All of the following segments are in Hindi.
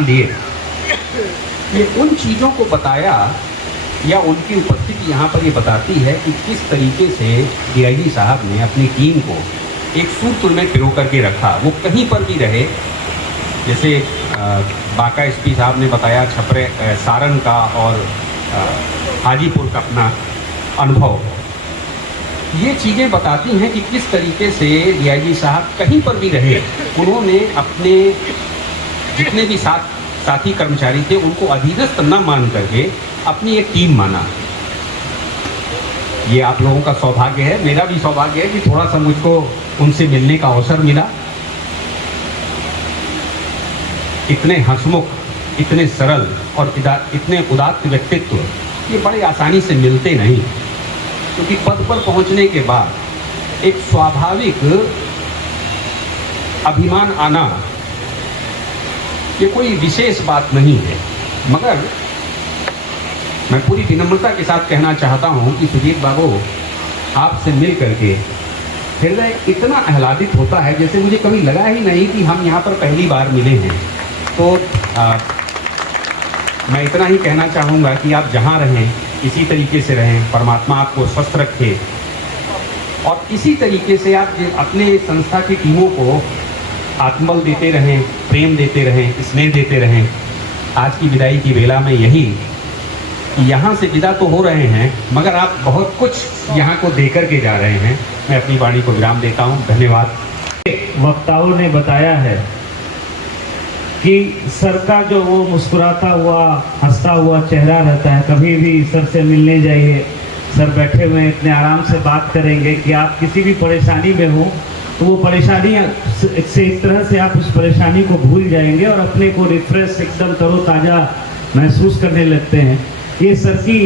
बयान दिए, ये उन चीज़ों को बताया या उनकी उपस्थिति यहाँ पर ये बताती है कि किस तरीके से डीआईजी साहब ने अपनी टीम को एक सूत्र में पिरो करके रखा। वो कहीं पर भी रहे, जैसे बांका एसपी साहब ने बताया छपरे सारण का और हाजीपुर का अपना अनुभव, ये चीज़ें बताती हैं कि किस तरीके से डीआईजी साहब कहीं पर भी रहे, उन्होंने अपने जितने भी साथी कर्मचारी थे उनको अधीनस्थ न मान करके अपनी एक टीम माना। ये आप लोगों का सौभाग्य है, मेरा भी सौभाग्य है कि थोड़ा सा मुझको उनसे मिलने का अवसर मिला। इतने हंसमुख, इतने सरल और इतने उदात्त व्यक्तित्व ये बड़े आसानी से मिलते नहीं, क्योंकि पद पर पहुंचने के बाद एक स्वाभाविक अभिमान आना ये कोई विशेष बात नहीं है। मगर मैं पूरी विनम्रता के साथ कहना चाहता हूं कि सुजीत बाबू, आपसे मिल करके हृदय इतना आह्लादित होता है जैसे मुझे कभी लगा ही नहीं कि हम यहाँ पर पहली बार मिले हैं। तो मैं इतना ही कहना चाहूँगा कि आप जहाँ रहें इसी तरीके से रहें, परमात्मा आपको स्वस्थ रखे और इसी तरीके से आप अपने संस्था की टीमों को आत्मबल देते रहें, प्रेम देते रहें, स्नेह देते रहें। आज की विदाई की बेला में यही, यहाँ से विदा तो हो रहे हैं मगर आप बहुत कुछ यहाँ को देकर के जा रहे हैं। मैं अपनी वाणी को विराम देता हूँ, धन्यवाद। वक्ताओं ने बताया है कि सर का जो वो मुस्कुराता हुआ, हंसता हुआ चेहरा रहता है, कभी भी सर से मिलने जाइए, सर बैठे हुए इतने आराम से बात करेंगे कि आप किसी भी परेशानी में हो तो वो परेशानी से एक तरह से आप उस परेशानी को भूल जाएंगे और अपने को रिफ्रेश, एकदम तरोताज़ा महसूस करने लगते हैं। ये सर की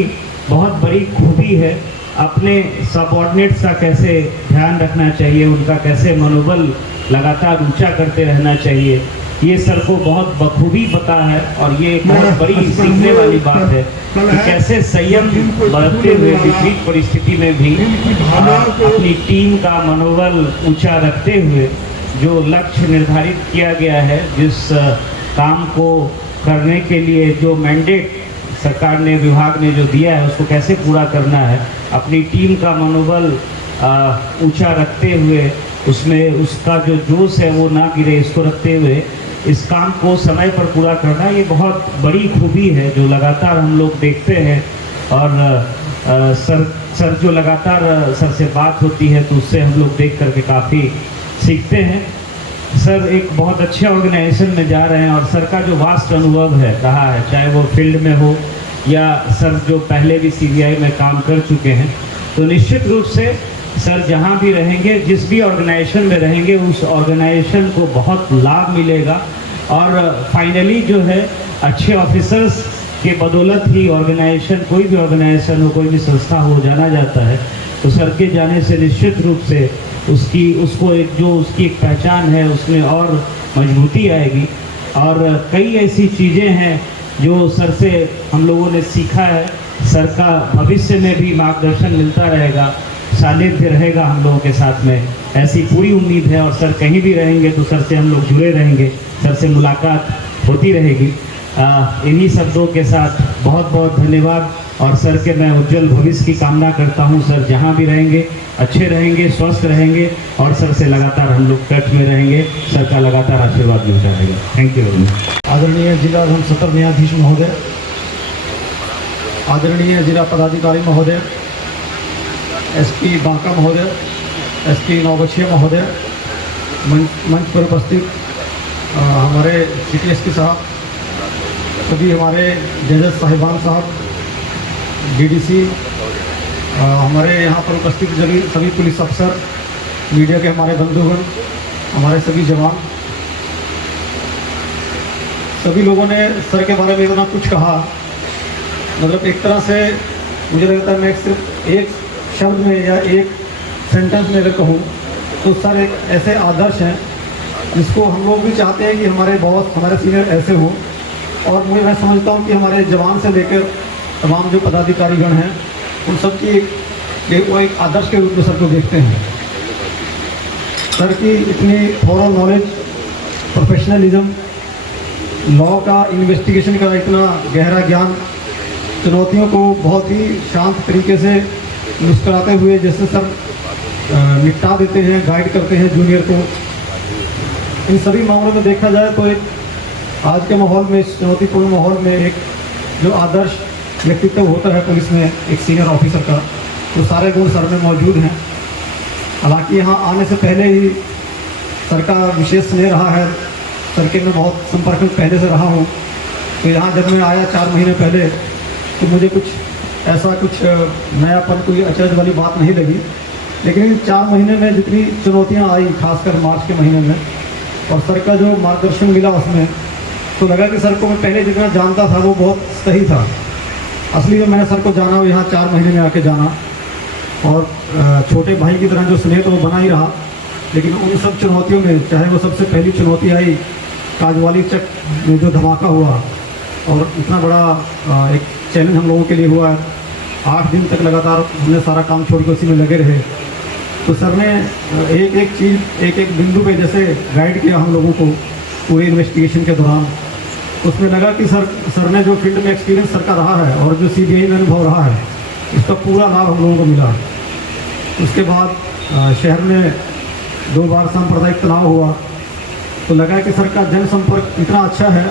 बहुत बड़ी खूबी है। अपने सबऑर्डिनेट्स का कैसे ध्यान रखना चाहिए, उनका कैसे मनोबल लगातार ऊंचा करते रहना चाहिए, ये सर को बहुत बखूबी पता है। और ये बहुत बड़ी सीखने वाली बात है कि कैसे संयम बरतते हुए विपरीत परिस्थिति में भी अपनी टीम का मनोबल ऊंचा रखते हुए जो लक्ष्य निर्धारित किया गया है, जिस काम को करने के लिए जो मैंडेट सरकार ने, विभाग ने जो दिया है, उसको कैसे पूरा करना है, अपनी टीम का मनोबल ऊंचा रखते हुए उसमें उसका जो जोश है वो ना गिरे, इसको रखते हुए इस काम को समय पर पूरा करना, ये बहुत बड़ी खूबी है जो लगातार हम लोग देखते हैं। और सर जो लगातार सर से बात होती है तो उससे हम लोग देख करके काफ़ी सीखते हैं। सर एक बहुत अच्छे ऑर्गेनाइजेशन में जा रहे हैं और सर का जो वास्ट अनुभव है रहा है, चाहे वो फील्ड में हो या सर जो पहले भी सीबीआई में काम कर चुके हैं, तो निश्चित रूप से सर जहाँ भी रहेंगे, जिस भी ऑर्गेनाइजेशन में रहेंगे, उस ऑर्गेनाइजेशन को बहुत लाभ मिलेगा। और फाइनली जो है अच्छे ऑफिसर्स के बदौलत ही ऑर्गेनाइजेशन, कोई भी ऑर्गेनाइजेशन हो, कोई भी संस्था हो, जाना जाता है। तो सर के जाने से निश्चित रूप से उसको एक जो उसकी एक पहचान है उसमें और मजबूती आएगी। और कई ऐसी चीज़ें हैं जो सर से हम लोगों ने सीखा है। सर का भविष्य में भी मार्गदर्शन मिलता रहेगा, सानिध्य रहेगा हम लोगों के साथ में, ऐसी पूरी उम्मीद है। और सर कहीं भी रहेंगे तो सर से हम लोग जुड़े रहेंगे, सर से मुलाकात होती रहेगी। इन्हीं शब्दों के साथ बहुत बहुत धन्यवाद और सर के मैं उज्जवल भविष्य की कामना करता हूं। सर जहां भी रहेंगे अच्छे रहेंगे, स्वस्थ रहेंगे और सर से लगातार हम लोग टच में रहेंगे। सर का लगातार आशीर्वाद मिलता रहेगा। Thank you very much. आदरणीय जिला सत्र न्यायाधीश महोदय, आदरणीय जिला पदाधिकारी महोदय, एसपी बांका महोदय, एसपी नौगछिया महोदय, मंच पर उपस्थित हमारे सिटी एसपी साहब, सभी हमारे जजेस साहिबान साहब, डीडीसी, हमारे यहाँ पर उपस्थित सभी पुलिस अफसर, मीडिया के हमारे बंधुगण, हमारे सभी जवान, सभी लोगों ने सर के बारे में इतना कुछ कहा। मतलब एक तरह से मुझे लगता है मैं सिर्फ एक शब्द में या एक सेंटेंस में अगर कहूँ तो सर एक ऐसे आदर्श हैं जिसको हम लोग भी चाहते हैं कि हमारे बॉस, हमारे सीनियर ऐसे हों। और मैं समझता हूँ कि हमारे जवान से लेकर तमाम जो पदाधिकारीगण हैं उन सब की वो एक आदर्श के रूप में सर को देखते हैं। सर की इतनी थोड़ा नॉलेज, प्रोफेशनलिज्म लॉ का, इन्वेस्टिगेशन का इतना गहरा ज्ञान, चुनौतियों को बहुत ही शांत तरीके से मुस्कुराते हुए जैसे सर निपटा देते हैं, गाइड करते हैं जूनियर को। इन सभी मामलों में देखा जाए तो एक आज के माहौल में, इस चुनौतीपूर्ण माहौल में एक जो आदर्श व्यक्तित्व होता है पुलिस में एक सीनियर ऑफिसर का, तो सारे गुण सर में मौजूद हैं। हालांकि यहाँ आने से पहले ही सर का विशेष स्नेह रहा है, सर के मैं बहुत संपर्क में पहले से रहा हूँ। तो यहाँ जब मैं आया 4 महीने पहले तो मुझे कुछ नयापन, कोई अचरज वाली बात नहीं लगी। लेकिन इन 4 महीने में जितनी चुनौतियाँ आई, खासकर मार्च के महीने में, और सर का जो मार्गदर्शन मिला उसमें, तो लगा कि सर को मैं पहले जितना जानता था वो बहुत सही था। असली में मैंने सर को जाना, यहाँ 4 महीने में आके जाना, और छोटे भाई की तरह जो स्नेह तो वो बना ही रहा। लेकिन उन सब चुनौतियों में, चाहे वो सबसे पहली चुनौती आई काजवाली चक में जो धमाका हुआ, और इतना बड़ा एक चैलेंज हम लोगों के लिए हुआ, 8 दिन तक लगातार हमने सारा काम छोड़ के उसी में लगे रहे। तो सर ने एक एक चीज़, एक एक बिंदु पे जैसे गाइड किया हम लोगों को पूरे इन्वेस्टिगेशन के दौरान। उसमें लगा कि सर ने जो फील्ड में एक्सपीरियंस सर का रहा है और जो CBI में अनुभव रहा है, इसका पूरा लाभ हम लोगों को मिला। उसके बाद शहर में 2 बार सांप्रदायिक तनाव हुआ, तो लगा कि सर का जनसंपर्क इतना अच्छा है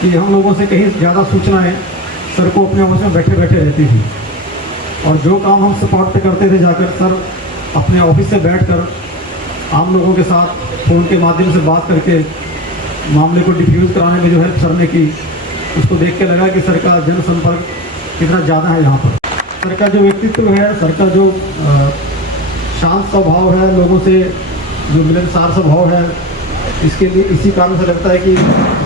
कि हम लोगों से कहीं ज़्यादा सूचनाएं सर को अपने ऑफिस में बैठे बैठे रहती थी। और जो काम हम स्पॉट पे करते थे जाकर, सर अपने ऑफिस से बैठकर आम लोगों के साथ फ़ोन के माध्यम से बात करके मामले को डिफ्यूज़ कराने में जो हेल्प सर ने की, उसको देख के लगा कि सर का जनसंपर्क कितना ज़्यादा है यहाँ पर। सर का जो व्यक्तित्व है, सर का जो शांत स्वभाव है, लोगों से जो मिलनसार स्वभाव है, इसके लिए इसी कारण से लगता है कि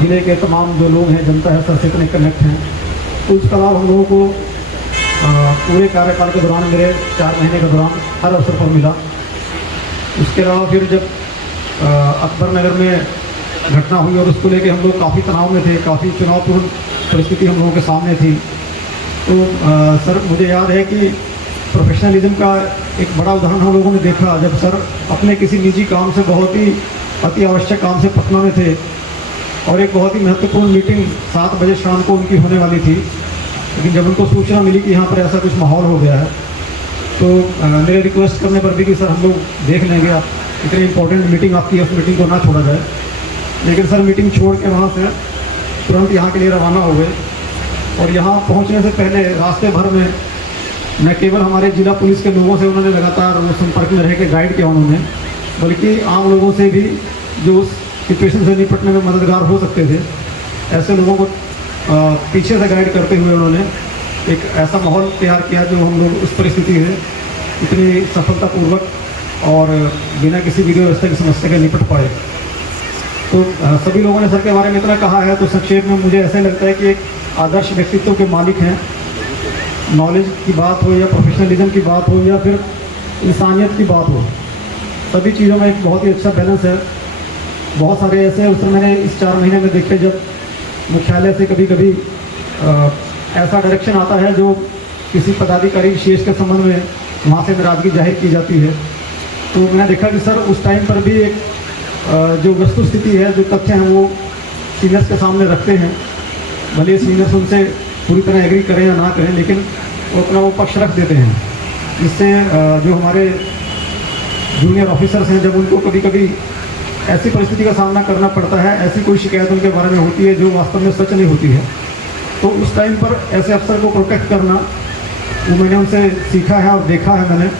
जिले के तमाम जो लोग हैं, जनता है, सर से इतने कनेक्ट हैं। तो उसका लाभ हम लोगों को पूरे कार्यकाल के दौरान, मेरे 4 महीने के दौरान हर अवसर पर मिला। उसके अलावा फिर जब अकबर नगर में घटना हुई और उसको लेके हम लोग काफ़ी तनाव में थे, काफ़ी चुनौतीपूर्ण परिस्थिति हम लोगों के सामने थी। तो सर, मुझे याद है कि प्रोफेशनलिज्म का एक बड़ा उदाहरण हम लोगों ने देखा जब सर अपने किसी निजी काम से, बहुत ही अति आवश्यक काम से पटना में थे, और एक बहुत ही महत्वपूर्ण मीटिंग 7 बजे शाम को उनकी होने वाली थी। लेकिन जब उनको सूचना मिली कि यहाँ पर ऐसा कुछ माहौल हो गया है, तो मेरे रिक्वेस्ट करने पर भी कि सर हम लोग देख लेंगे, आप इतनी इंपॉर्टेंट मीटिंग आपकी है, उस मीटिंग को ना छोड़ा जाए। लेकिन सर मीटिंग छोड़ के वहाँ से तुरंत यहाँ के लिए रवाना हो गए। और यहाँ पहुँचने से पहले रास्ते भर में न केवल हमारे जिला पुलिस के लोगों से उन्होंने लगातार संपर्क में रह के गाइड किया उन्होंने, बल्कि आम लोगों से भी जो उस सिचुएशन से निपटने में मददगार हो सकते थे, ऐसे लोगों को पीछे से गाइड करते हुए उन्होंने एक ऐसा माहौल तैयार किया जो हम लोग उस परिस्थिति से इतनी सफलतापूर्वक और बिना किसी विधि व्यवस्था की समस्या के निपट पाए। तो सभी लोगों ने सर के बारे में इतना कहा है, तो संक्षेप में मुझे ऐसा लगता है कि एक आदर्श व्यक्तित्व के मालिक हैं। नॉलेज की बात हो या प्रोफेशनलिज्म की बात हो या फिर इंसानियत की बात हो, सभी चीज़ों में एक बहुत ही अच्छा बैलेंस है। बहुत सारे ऐसे अवसर मैंने इस 4 महीने में देखे जब मुख्यालय से कभी कभी ऐसा डायरेक्शन आता है जो किसी पदाधिकारी विशेष के संबंध में वहाँ से नाराजगी जाहिर की जाती है। तो मैंने देखा कि सर उस टाइम पर भी एक जो वस्तु स्थिति है, जो तथ्य हैं, वो सीनियर्स के सामने रखते हैं। भले सीनियर्स उनसे पूरी तरह एग्री करें या ना करें, लेकिन वो अपना वो पक्ष रख देते हैं। इससे जो हमारे जूनियर ऑफिसर्स हैं, जब उनको कभी कभी ऐसी परिस्थिति का सामना करना पड़ता है, ऐसी कोई शिकायत उनके बारे में होती है जो वास्तव में सच नहीं होती है, तो उस टाइम पर ऐसे अफसर को प्रोटेक्ट करना, वो मैंने उनसे सीखा है और देखा है मैंने।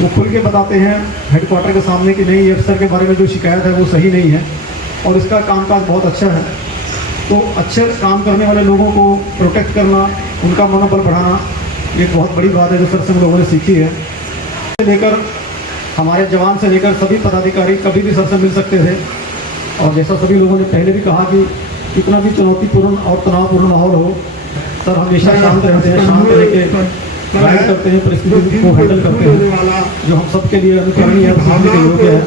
वो खुल के बताते हैं हेडक्वार्टर के सामने कि नहीं, ये अफसर के बारे में जो शिकायत है वो सही नहीं है और इसका कामकाज बहुत अच्छा है। तो अच्छे काम करने वाले लोगों को प्रोटेक्ट करना, उनका मनोबल बढ़ाना, ये बहुत बड़ी बात है जो सर से हम लोगों ने सीखी है। लेकर हमारे जवान से लेकर सभी पदाधिकारी कभी भी सर से मिल सकते थे, और जैसा सभी लोगों ने पहले भी कहा कि कितना भी चुनौतीपूर्ण और तनावपूर्ण माहौल हो, सर हमेशा शांत रहते हैं, शांत रह के गाइड करते हैं, परिस्थिति को हैंडल करते हैं, जो हम सब के लिए अनुकरणीय है, सीखने के योग्य है।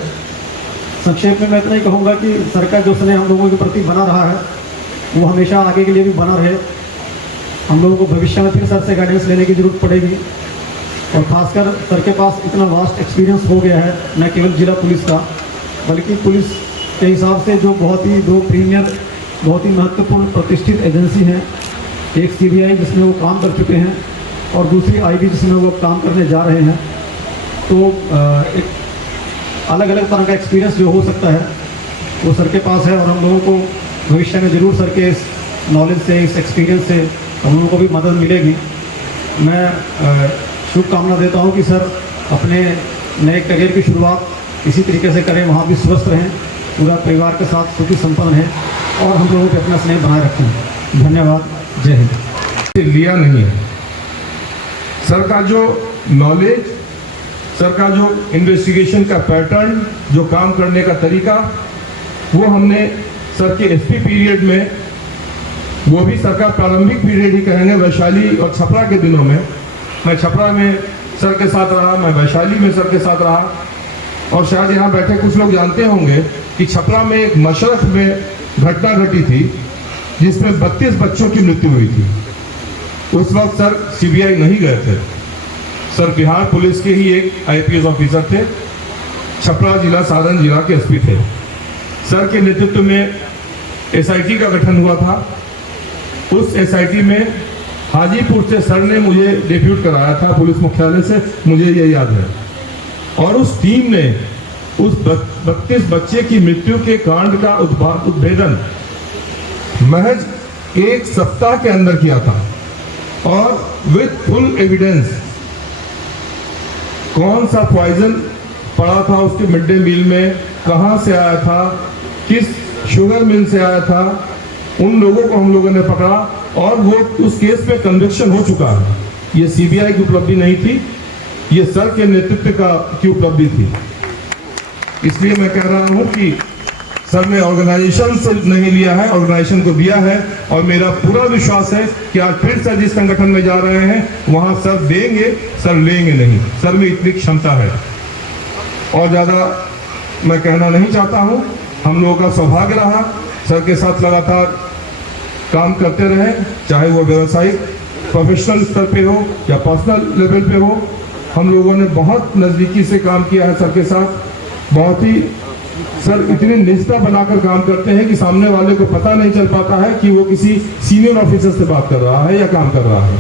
संक्षेप में मैं इतना ही कहूँगा कि सर का जो स्नेह हम लोगों के प्रति बना रहा है, वो हमेशा आगे के लिए भी बना रहे। हम लोगों को भविष्य में फिर सर से गाइडेंस लेने की ज़रूरत पड़ेगी, और ख़ासकर सर के पास इतना वास्ट एक्सपीरियंस हो गया है, न केवल जिला पुलिस का, बल्कि पुलिस के हिसाब से जो बहुत ही 2 प्रीमियर बहुत ही महत्वपूर्ण प्रतिष्ठित एजेंसी हैं। एक सीबीआई जिसमें वो काम कर चुके हैं और दूसरी आईबी जिसमें वो काम करने जा रहे हैं। तो एक अलग अलग तरह का एक्सपीरियंस जो हो सकता है वो सर के पास है और हम लोगों को भविष्य में ज़रूर सर के इस नॉलेज से, इस एक्सपीरियंस से हम लोगों को भी मदद मिलेगी। मैं शुभकामना देता हूँ कि सर अपने नए करियर की शुरुआत इसी तरीके से करें, वहाँ भी स्वस्थ रहें, पूरा परिवार के साथ सुखी संपन्न रहें और हम लोगों पे अपना स्नेह बनाए रखें। धन्यवाद, जय हिंद। लिया नहीं है सर का जो नॉलेज, सर का जो इन्वेस्टिगेशन का पैटर्न, जो काम करने का तरीका, वो हमने सर के एसपी पीरियड में, वो भी सर का प्रारंभिक पीरियड ही कहेंगे, वैशाली और छपरा के दिनों में। मैं छपरा में सर के साथ रहा, मैं वैशाली में सर के साथ रहा और शायद यहाँ बैठे कुछ लोग जानते होंगे कि छपरा में एक मशरख में घटना घटी थी जिसमें 32 बच्चों की मृत्यु हुई थी। उस वक्त सर सीबीआई नहीं गए थे, सर बिहार पुलिस के ही एक आईपीएस ऑफिसर थे, छपरा जिला सारण जिला के एसपी थे। सर के नेतृत्व में एसआईटी का गठन हुआ था। उस एसआईटी में हाजीपुर से सर ने मुझे डेप्यूट कराया था पुलिस मुख्यालय से, मुझे ये याद है। और उस टीम ने उस 32 बच्चे की मृत्यु के कांड का उद्भेदन महज 1 सप्ताह के अंदर किया था और विद फुल एविडेंस। कौन सा पॉइजन पड़ा था उसके मिड डे मील में, कहां से आया था, किस शुगर मिल से आया था, उन लोगों को हम लोगों ने पकड़ा और वो उस केस पे कन्विक्शन हो चुका है। ये सीबीआई की उपलब्धि नहीं थी, ये सर के नेतृत्व की उपलब्धि थी। इसलिए मैं कह रहा हूं कि सर ने ऑर्गेनाइजेशन से नहीं लिया है, ऑर्गेनाइजेशन को दिया है और मेरा पूरा विश्वास है कि आज फिर सर जिस संगठन में जा रहे हैं वहां सर देंगे, सर लेंगे नहीं। सर में इतनी क्षमता है। और ज़्यादा मैं कहना नहीं चाहता हूं। हम लोगों का सौभाग्य रहा सर के साथ लगातार काम करते रहे, चाहे वो व्यावसायिक प्रोफेशनल स्तर पे हो या पर्सनल लेवल पे हो। हम लोगों ने बहुत नज़दीकी से काम किया है सर के साथ। बहुत ही सर इतनी निष्ठा बनाकर काम करते हैं कि सामने वाले को पता नहीं चल पाता है कि वो किसी सीनियर ऑफिसर से बात कर रहा है या काम कर रहा है।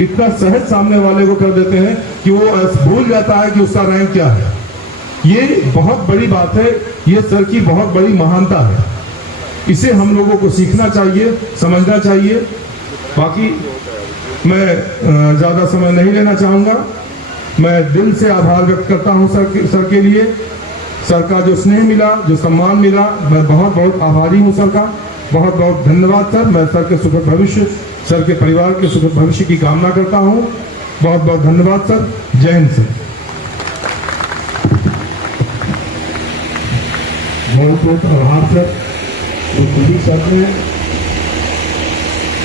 इतना सहज सामने वाले को कर देते हैं कि वो भूल जाता है कि उसका रैंक क्या है। ये बहुत बड़ी बात है, ये सर की बहुत बड़ी महानता है। इसे हम लोगों को सीखना चाहिए, समझना चाहिए। बाकी मैं ज़्यादा समय नहीं लेना चाहूँगा। मैं दिल से आभार व्यक्त करता हूँ सर के लिए। सर का जो स्नेह मिला, जो सम्मान मिला, मैं बहुत बहुत आभारी हूँ सर का। बहुत बहुत धन्यवाद सर। मैं सर के सुखद भविष्य, सर के परिवार के सुखद भविष्य की कामना करता हूँ। बहुत बहुत धन्यवाद सर। जय हिंद सर। बहुत बहुत आभार सर। तो सभी सर ने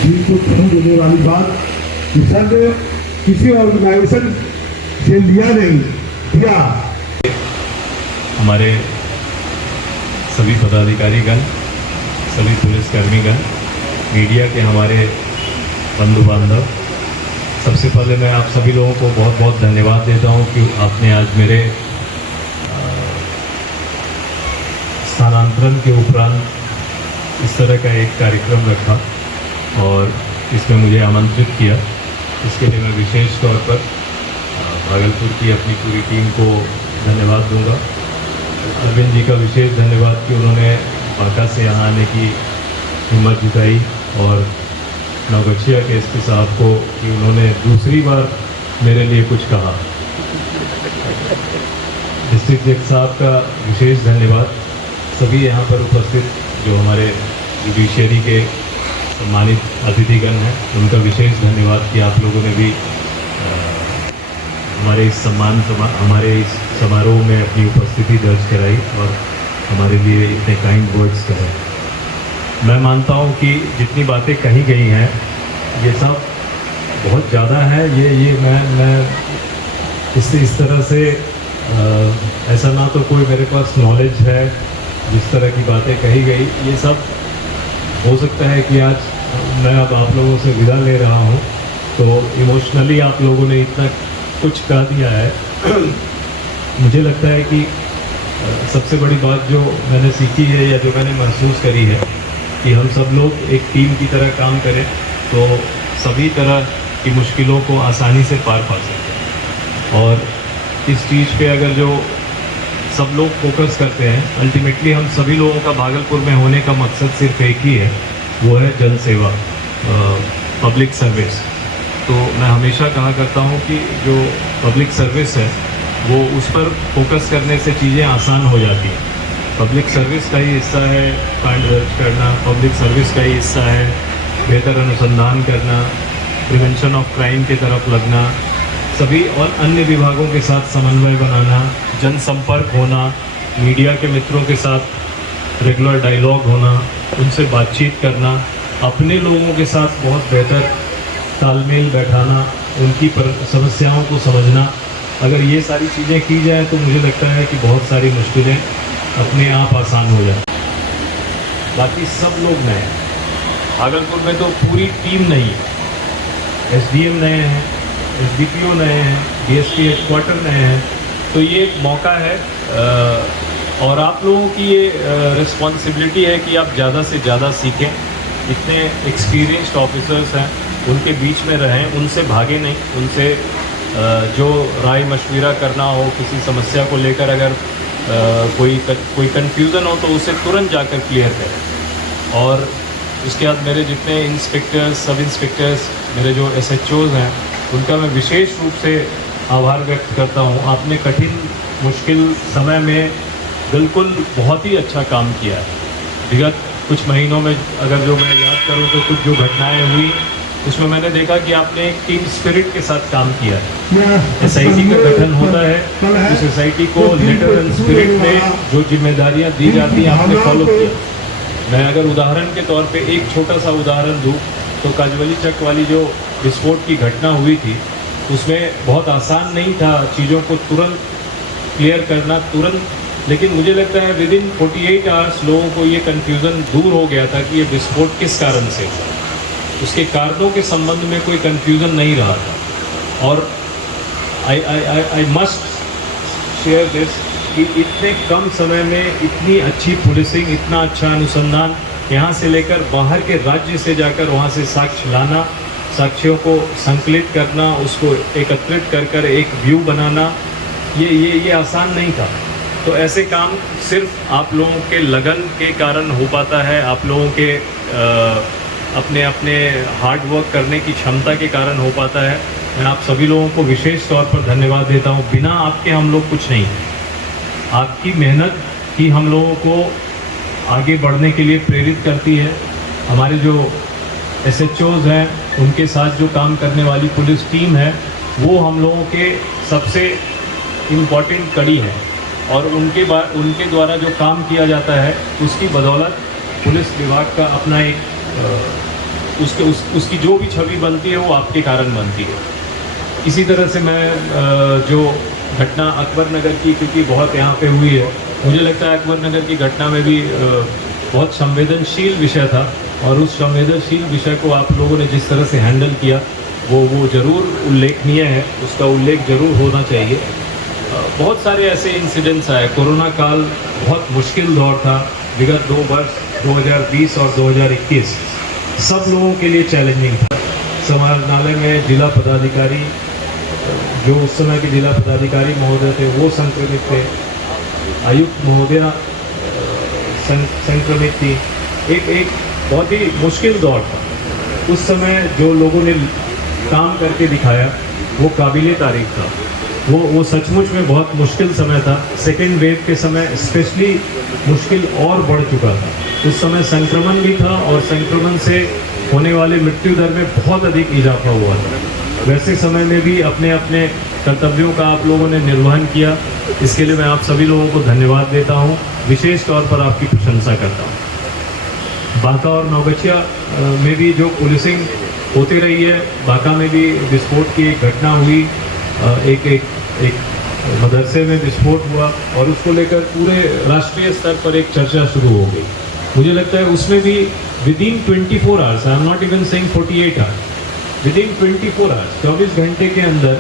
दिल को छू देने वाली बात कि सर ने किसी ऑर्गेनाइजेशन से लिया नहीं, दिया। हमारे सभी पदाधिकारीगण, सभी पुलिसकर्मीगण, मीडिया के हमारे बंधु बांधव, सबसे पहले मैं आप सभी लोगों को बहुत बहुत धन्यवाद देता हूं कि आपने आज मेरे स्थानांतरण के उपरांत इस तरह का एक कार्यक्रम रखा और इसमें मुझे आमंत्रित किया। इसके लिए मैं विशेष तौर पर भागलपुर की अपनी पूरी टीम को धन्यवाद दूंगा। अरविंद जी का विशेष धन्यवाद कि उन्होंने बांका से यहाँ आने की हिम्मत जुटाई और नवगछिया के एसपी साहब को कि उन्होंने दूसरी बार मेरे लिए कुछ कहा। डिस्ट्रिक्ट जज साहब का विशेष धन्यवाद। सभी यहाँ पर उपस्थित जो हमारे जुडिशरी के सम्मानित अतिथिगण हैं, उनका विशेष धन्यवाद कि आप लोगों ने भी हमारे इस हमारे इस समारोह में अपनी उपस्थिति दर्ज कराई और हमारे लिए इतने काइंड वर्ड्स कहे। मैं मानता हूँ कि जितनी बातें कही गई हैं ये सब बहुत ज़्यादा है। ये मैं इस तरह से ऐसा ना तो कोई मेरे पास नॉलेज है, जिस तरह की बातें कही गई ये सब हो सकता है कि आज मैं अब आप लोगों से विदा ले रहा हूँ तो इमोशनली आप लोगों ने इतना कुछ कह दिया है। मुझे लगता है कि सबसे बड़ी बात जो मैंने सीखी है या जो मैंने महसूस करी है कि हम सब लोग एक टीम की तरह काम करें तो सभी तरह की मुश्किलों को आसानी से पार पा सकते हैं। और इस चीज़ पे अगर जो सब लोग फोकस करते हैं, अल्टीमेटली हम सभी लोगों का भागलपुर में होने का मकसद सिर्फ एक ही है, वो है जन सेवा, पब्लिक सर्विस। तो मैं हमेशा कहा करता हूँ कि जो पब्लिक सर्विस है वो उस पर फोकस करने से चीज़ें आसान हो जाती हैं। पब्लिक सर्विस का ही हिस्सा है फाइंड दर्ज करना, पब्लिक सर्विस का ही हिस्सा है बेहतर अनुसंधान करना, प्रिवेंशन ऑफ क्राइम की तरफ लगना, सभी और अन्य विभागों के साथ समन्वय बनाना, जनसंपर्क होना, मीडिया के मित्रों के साथ रेगुलर डायलॉग होना, उनसे बातचीत करना, अपने लोगों के साथ बहुत बेहतर तालमेल बैठाना, उनकी समस्याओं को समझना। अगर ये सारी चीज़ें की जाए तो मुझे लगता है कि बहुत सारी मुश्किलें अपने आप आसान हो जाए। बाकी सब लोग नए हैं, भागलपुर में तो पूरी टीम नहीं है, एसडीएम नए हैं, एसडीपीओ नए हैं, डीएसपी हेडक्वार्टर नए हैं। तो ये एक मौका है और आप लोगों की ये रिस्पॉन्सिबिलिटी है कि आप ज़्यादा से ज़्यादा सीखें। इतने एक्सपीरियंस्ड ऑफिसर्स हैं, उनके बीच में रहें, उनसे भागे नहीं, उनसे जो राय मशविरा करना हो, किसी समस्या को लेकर अगर कोई कन्फ्यूज़न हो तो उसे तुरंत जाकर क्लियर करें। और उसके बाद मेरे जितने इंस्पेक्टर्स, सब इंस्पेक्टर्स, मेरे जो एसएचओज़ हैं, उनका मैं विशेष रूप से आभार व्यक्त करता हूँ। आपने कठिन मुश्किल समय में बिल्कुल बहुत ही अच्छा काम किया है। विगत कुछ महीनों में अगर जो मैं याद करूँ तो कुछ जो घटनाएं हुई उसमें मैंने देखा कि आपने एक टीम स्पिरिट के साथ काम किया है। एसआईटी का गठन होता है, उस एसआईटी को लेटर एंड स्पिरिट में जो जिम्मेदारियां दी जाती हैं आपने फॉलो किया। मैं अगर उदाहरण के तौर पे एक छोटा सा उदाहरण दूँ तो काजवली चक वाली जो विस्फोट की घटना हुई थी उसमें बहुत आसान नहीं था चीज़ों को तुरंत क्लियर करना तुरंत, लेकिन मुझे लगता है विद इन 48 आवर्स लोगों को ये कन्फ्यूज़न दूर हो गया था कि ये विस्फोट किस कारण से हुआ। उसके कारणों के संबंध में कोई कन्फ्यूज़न नहीं रहा था। और आई मस्ट शेयर दिस कि इतने कम समय में इतनी अच्छी पुलिसिंग, इतना अच्छा अनुसंधान, यहाँ से लेकर बाहर के राज्य से जाकर वहाँ से साक्ष्य लाना, साक्ष्यों को संकलित करना, उसको एकत्रित कर कर एक व्यू बनाना, ये आसान नहीं था। तो ऐसे काम सिर्फ आप लोगों के लगन के कारण हो पाता है, आप लोगों के अपने अपने हार्ड वर्क करने की क्षमता के कारण हो पाता है। मैं आप सभी लोगों को विशेष तौर पर धन्यवाद देता हूँ। बिना आपके हम लोग कुछ नहीं। आपकी मेहनत ही हम लोगों को आगे बढ़ने के लिए प्रेरित करती है। हमारे जो एसएचओज़ हैं, उनके साथ जो काम करने वाली पुलिस टीम है, वो हम लोगों के सबसे इम्पॉर्टेंट कड़ी है और उनके द्वारा जो काम किया जाता है उसकी बदौलत पुलिस विभाग का अपना एक उसकी जो भी छवि बनती है वो आपके कारण बनती है। इसी तरह से मैं जो घटना अकबर नगर की, क्योंकि बहुत यहाँ पे हुई है, मुझे लगता है अकबर नगर की घटना में भी बहुत संवेदनशील विषय था और उस संवेदनशील विषय को आप लोगों ने जिस तरह से हैंडल किया वो ज़रूर उल्लेखनीय है, उसका उल्लेख ज़रूर होना चाहिए। बहुत सारे ऐसे इंसिडेंट्स आए। कोरोना काल बहुत मुश्किल दौर था। विगत 2 वर्ष 2020 और 2021 सब लोगों के लिए चैलेंजिंग था। समाहरणालय में जिला पदाधिकारी, जो उस समय के जिला पदाधिकारी महोदय थे, वो संक्रमित थे। आयुक्त महोदया संक्रमित थी। एक बहुत ही मुश्किल दौर था। उस समय जो लोगों ने काम करके दिखाया वो काबिले तारीफ था। वो सचमुच में बहुत मुश्किल समय था। सेकेंड वेव के समय स्पेशली मुश्किल और बढ़ चुका था। उस समय संक्रमण भी था और संक्रमण से होने वाले मृत्यु दर में बहुत अधिक इजाफा हुआ था। वैसे समय में भी अपने अपने कर्तव्यों का आप लोगों ने निर्वहन किया। इसके लिए मैं आप सभी लोगों को धन्यवाद देता हूँ, विशेष तौर पर आपकी प्रशंसा करता हूँ। बांका और नौगछिया में भी जो पुलिसिंग होती रही है, बांका में भी विस्फोट की एक घटना हुई। एक मदरसे में विस्फोट हुआ और उसको लेकर पूरे राष्ट्रीय स्तर पर एक चर्चा शुरू हो गई। मुझे लगता है उसमें भी with in 24 hours, I am not even saying 48 hours, with in 24 hours, 24 घंटे के अंदर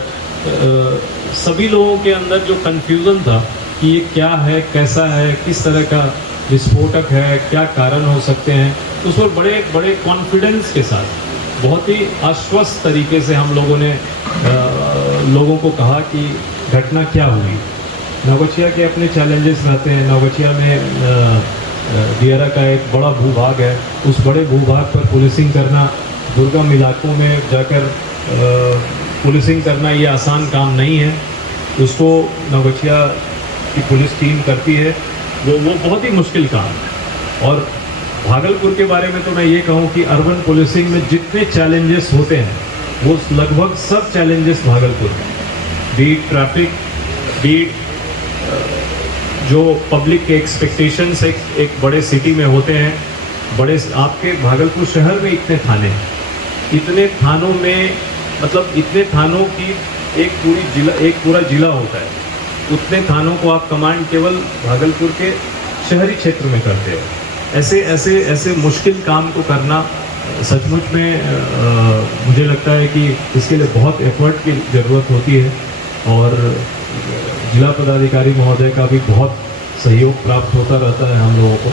सभी लोगों के अंदर जो कन्फ्यूज़न था कि ये क्या है, कैसा है, किस तरह का विस्फोटक है, क्या कारण हो सकते हैं, उस पर बड़े बड़े कॉन्फिडेंस के साथ बहुत ही आश्वस्त तरीके से हम लोगों ने लोगों को कहा कि घटना क्या हुई। नवगछिया के अपने चैलेंजेस रहते हैं। नवगछिया में दियारा का एक बड़ा भूभाग है, उस बड़े भूभाग पर पुलिसिंग करना, दुर्गम इलाकों में जाकर पुलिसिंग करना ये आसान काम नहीं है। उसको नवगछिया की पुलिस टीम करती है, वो बहुत ही मुश्किल काम है। और भागलपुर के बारे में तो मैं ये कहूँ कि अर्बन पुलिसिंग में जितने चैलेंजेस होते हैं वो लगभग सब चैलेंजेस भागलपुर में, बीट ट्रैफिक, बीट जो पब्लिक के एक्सपेक्टेशंस एक बड़े सिटी में होते हैं। बड़े आपके भागलपुर शहर में इतने थाने हैं, इतने थानों में मतलब इतने थानों की एक पूरा जिला होता है, उतने थानों को आप कमांड केवल भागलपुर के शहरी क्षेत्र में करते हैं। ऐसे मुश्किल काम को करना सचमुच में मुझे लगता है कि इसके लिए बहुत एफर्ट की ज़रूरत होती है और जिला पदाधिकारी महोदय का भी बहुत सहयोग प्राप्त होता रहता है हम लोगों को।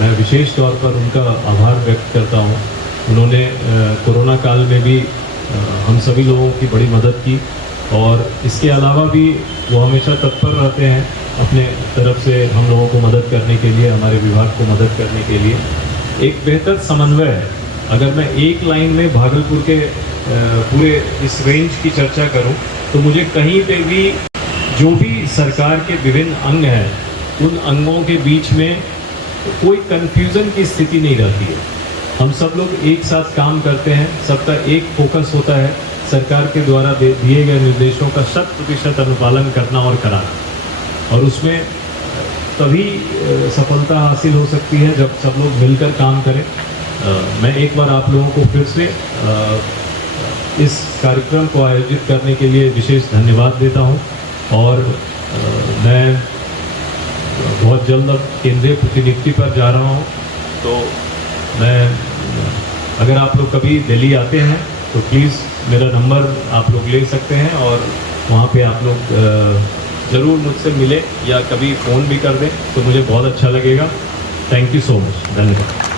मैं विशेष तौर पर उनका आभार व्यक्त करता हूँ। उन्होंने कोरोना काल में भी हम सभी लोगों की बड़ी मदद की और इसके अलावा भी वो हमेशा तत्पर रहते हैं अपने तरफ से हम लोगों को मदद करने के लिए, हमारे विभाग को मदद करने के लिए। एक बेहतर समन्वय है। अगर मैं एक लाइन में भागलपुर के पूरे इस रेंज की चर्चा करूं तो मुझे कहीं पे भी जो भी सरकार के विभिन्न अंग हैं उन अंगों के बीच में कोई कन्फ्यूज़न की स्थिति नहीं रहती है। हम सब लोग एक साथ काम करते हैं, सबका एक फोकस होता है सरकार के द्वारा दिए गए निर्देशों का 100% अनुपालन करना और कराना। और उसमें तभी सफलता हासिल हो सकती है जब सब लोग मिलकर काम करें। मैं एक बार आप लोगों को फिर से इस कार्यक्रम को आयोजित करने के लिए विशेष धन्यवाद देता हूं और मैं बहुत जल्द अब केंद्रीय प्रतिनियुक्ति पर जा रहा हूं, तो मैं अगर आप लोग कभी दिल्ली आते हैं तो प्लीज़ मेरा नंबर आप लोग ले सकते हैं और वहाँ पे आप लोग ज़रूर मुझसे मिले या कभी फ़ोन भी कर दें तो मुझे बहुत अच्छा लगेगा। Thank you so much. धन्यवाद।